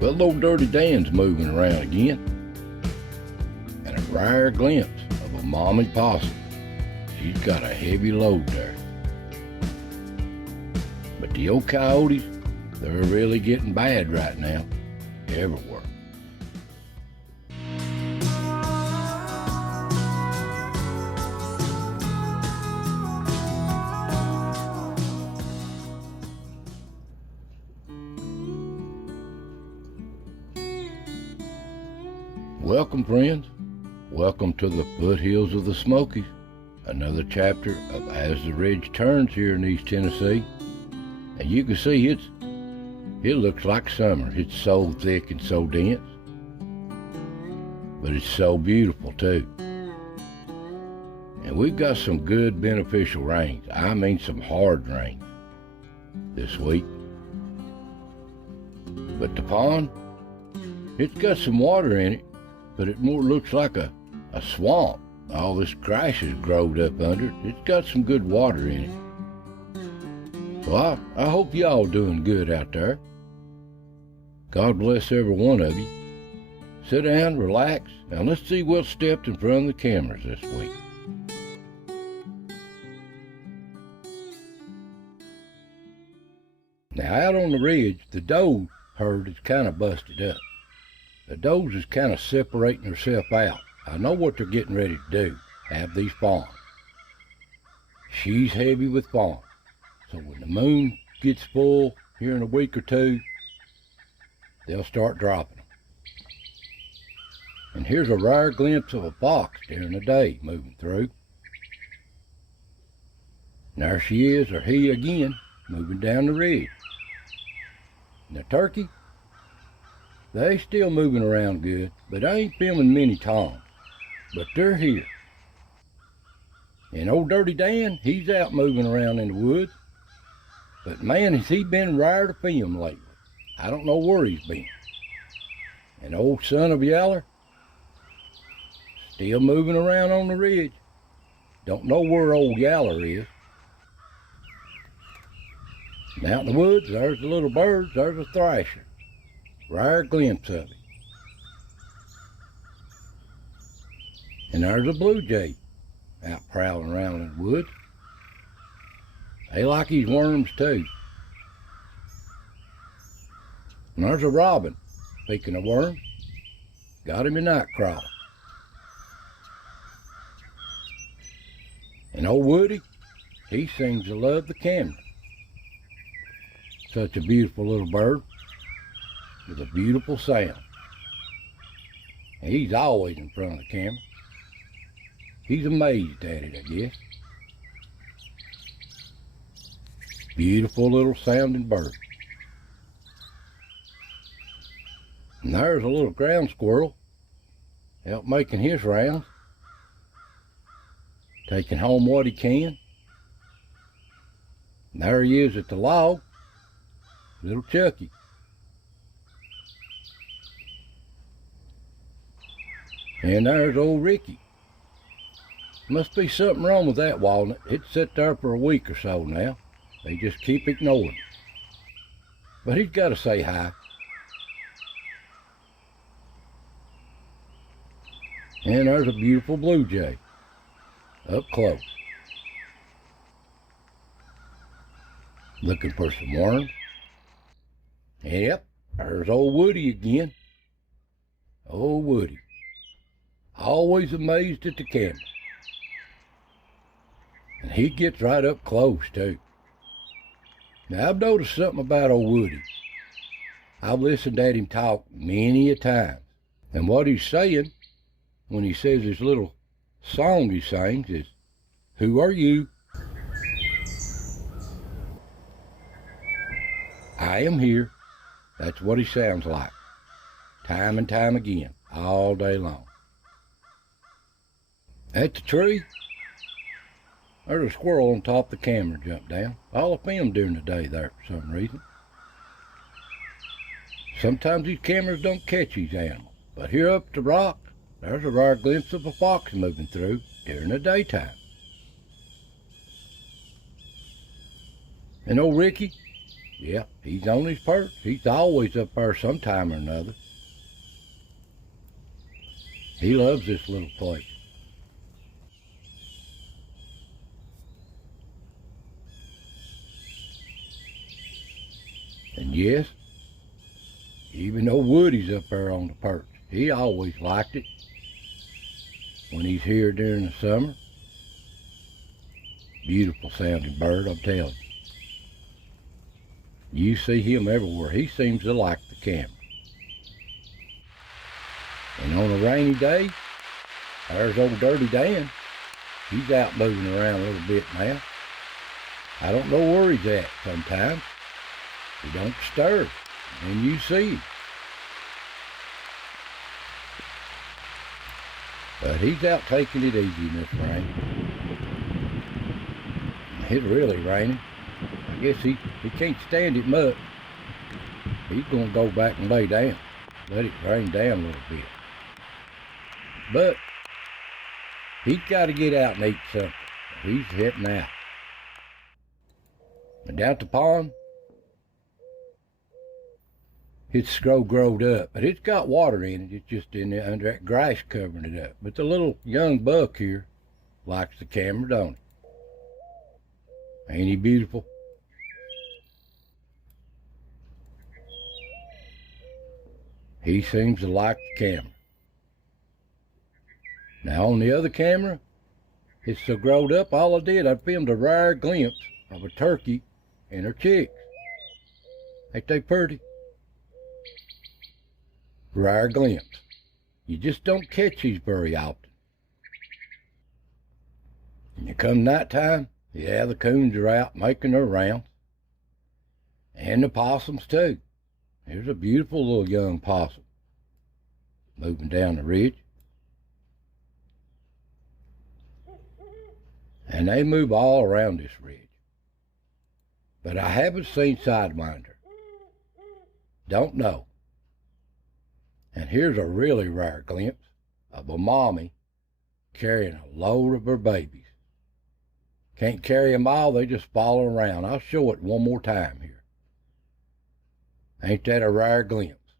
Well, old Dirty Dan's moving around again. And a rare glimpse of a mommy possum. She's got a heavy load there. But the old coyotes, they're really getting bad right now, everywhere. Welcome, friends. Welcome to the foothills of the Smoky. Another chapter of As the Ridge Turns here in East Tennessee. And you can see it looks like summer. It's so thick and so dense. But it's so beautiful too. And we've got some good beneficial rains. I mean some hard rains this week. But the pond, it's got some water in it. But it more looks like a swamp. All this grass has growed up under it. It's got some good water in it. So I hope y'all doing good out there. God bless every one of you. Sit down, relax, and let's see what stepped in front of the cameras this week. Now out on the ridge, the doe herd is kind of busted up. The does is kind of separating herself out. I know what they're getting ready to do, have these fawns. She's heavy with fawns. So when the moon gets full here in a week or two, they'll start dropping them. And here's a rare glimpse of a fox during the day moving through. And there she is, or he again, moving down the ridge. And the turkey, they still moving around good, but I ain't filming many times. But they're here. And old Dirty Dan, he's out moving around in the woods. But man, has he been rare to film lately. I don't know where he's been. And old son of Yaller, still moving around on the ridge. Don't know where old Yaller is. And out in the woods, there's the little birds, there's a thrasher. Rare glimpse of it. And there's a blue jay out prowling around in the woods. They like these worms too. And there's a robin, speaking of worms, got him a night crawler. And old Woody, he seems to love the camera. Such a beautiful little bird with a beautiful sound. And he's always in front of the camera. He's amazed at it, I guess. Beautiful little sounding bird. And there's a little ground squirrel out making his rounds, taking home what he can. And there he is at the log, little Chucky. And there's old Ricky. Must be something wrong with that walnut. It's sat there for a week or so now. They just keep ignoring it. But he's got to say hi. And there's a beautiful blue jay up close, looking for some worms. Yep, there's old Woody again. Old Woody. Always amazed at the camera. And he gets right up close too. Now I've noticed something about old Woody. I've listened at him talk many a time. And what he's saying when he says his little song he sings is, "Who are you? I am here." That's what he sounds like. Time and time again, all day long. At the tree, there's a squirrel on top of the camera jumped down. All I filmed during the day there for some reason. Sometimes these cameras don't catch these animals. But here up the rock, there's a rare glimpse of a fox moving through during the daytime. And old Ricky, Yeah, he's on his perch. He's always up there sometime or another. He loves this little place. And yes, even though Woody's up there on the perch, he always liked it when he's here during the summer. Beautiful sounding bird, I'm telling you. You see him everywhere. He seems to like the camera. And on a rainy day, there's old Dirty Dan. He's out moving around a little bit now. I don't know where he's at sometimes. He don't stir when you see him. But he's out taking it easy in this rain. It's really raining. I guess he can't stand it much. He's going to go back and lay down. Let it rain down a little bit. But he's got to get out and eat something. He's heading out. And down at the pond, it's growed up, but it's got water in it. It's just in there under that grass covering it up. But the little young buck here likes the camera, don't he? Ain't he beautiful? He seems to like the camera. Now on the other camera, it's so growed up, all I did, I filmed a rare glimpse of a turkey and her chicks. Ain't they pretty? Rare glimpse. You just don't catch these very often. And you come nighttime, yeah, the coons are out making their rounds. And the possums too. There's a beautiful little young possum moving down the ridge. And they move all around this ridge. But I haven't seen Sidewinder. Don't know. And here's a really rare glimpse of a mommy carrying a load of her babies. Can't carry them all, they just follow around. I'll show it one more time here. Ain't that a rare glimpse?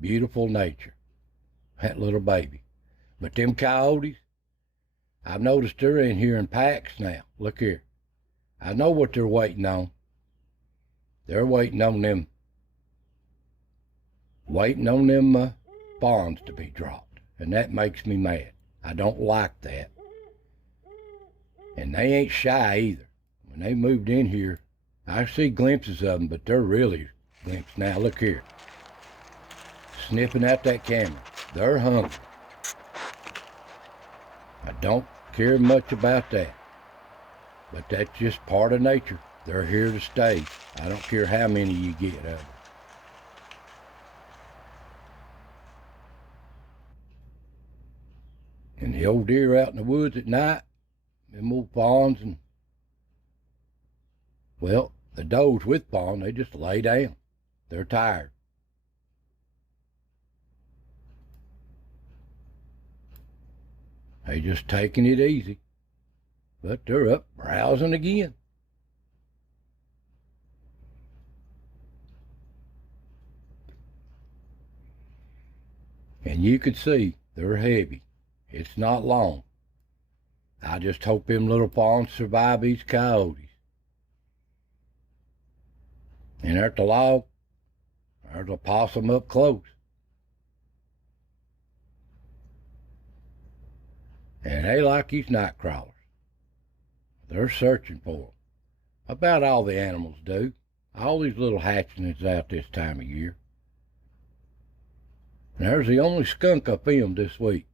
Beautiful nature. That little baby. But them coyotes, I've noticed they're in here in packs now. Look here. I know what they're waiting on. They're waiting on them bonds to be dropped. And that makes me mad. I don't like that. And they ain't shy either. When they moved in here, I see glimpses of them, but they're really glimpses. Now look here. Sniffing at that camera. They're hungry. I don't care much about that. But that's just part of nature. They're here to stay. I don't care how many you get of them. And the old deer out in the woods at night, them old fawns and, well, the does with fawn, they just lay down. They're tired. They just taking it easy. But they're up browsing again. And you could see they're heavy. It's not long. I just hope them little fawns survive these coyotes. And at the log, there's a possum up close. And they like these night crawlers. They're searching for them. About all the animals do. All these little hatchlings out this time of year. And there's the only skunk I filmed this week.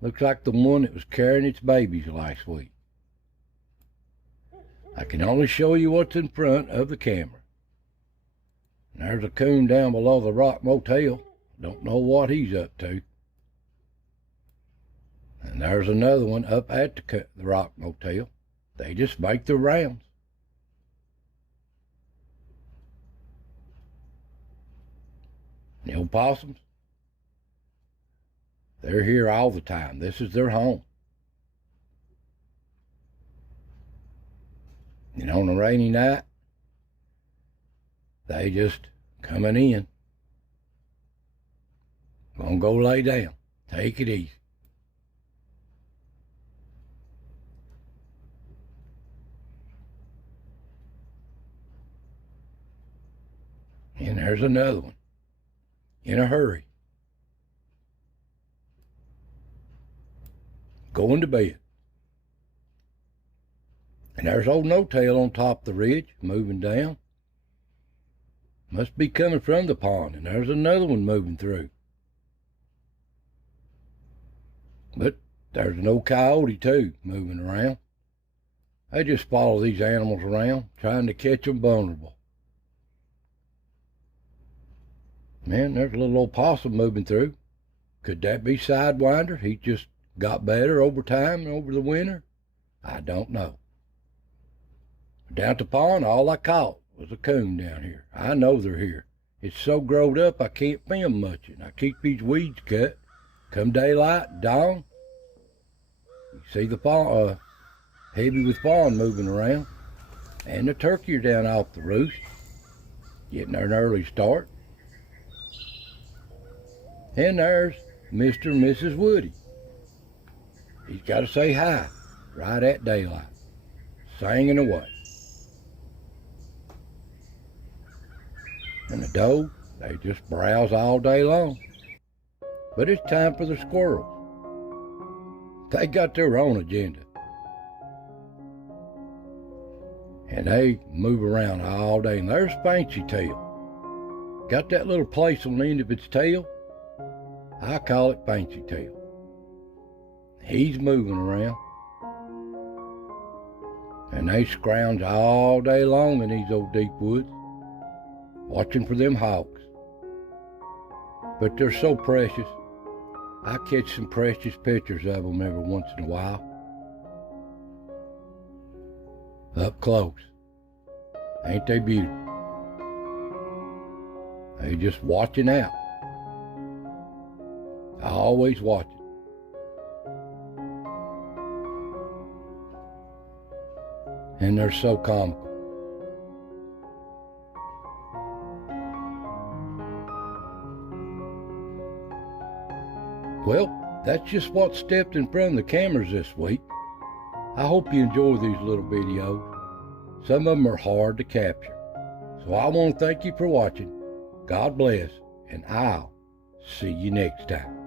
Looks like the one that was carrying its babies last week. I can only show you what's in front of the camera. And there's a coon down below the Rock Motel. Don't know what he's up to. And there's another one up at the Rock Motel. They just make their rounds. The old possums, they're here all the time. This is their home. And on a rainy night, They just coming in. Gonna go lay down. Take it easy. And there's another one. In a hurry. Going to bed. And there's old No-Tail on top of the ridge, moving down. Must be coming from the pond, and there's another one moving through. But there's an old coyote, too, moving around. They just follow these animals around, trying to catch them vulnerable. Man, there's a little old possum moving through. Could that be Sidewinder? He just got better over time and over the winter? I don't know. Down at the pond, all I caught was a coon down here. I know they're here. It's so growed up I can't film much, and I keep these weeds cut. Come daylight, dawn, you see the fawn, heavy with fawn moving around, and the turkey are down off the roost, getting an early start. And there's Mr. and Mrs. Woody. He's got to say hi right at daylight, singing away. And the doe, they just browse all day long. But it's time for the squirrels. They got their own agenda. And they move around all day. And there's Fancy Tail. Got that little place on the end of its tail. I call it Fancy Tail. He's moving around. And they scrounge all day long in these old deep woods, watching for them hawks. But they're so precious. I catch some precious pictures of them every once in a while. Up close. Ain't they beautiful? They just watching out. Always watching. And they're so comical. Well, that's just what stepped in front of the cameras this week. I hope you enjoy these little videos. Some of them are hard to capture. So I want to thank you for watching. God bless, and I'll see you next time.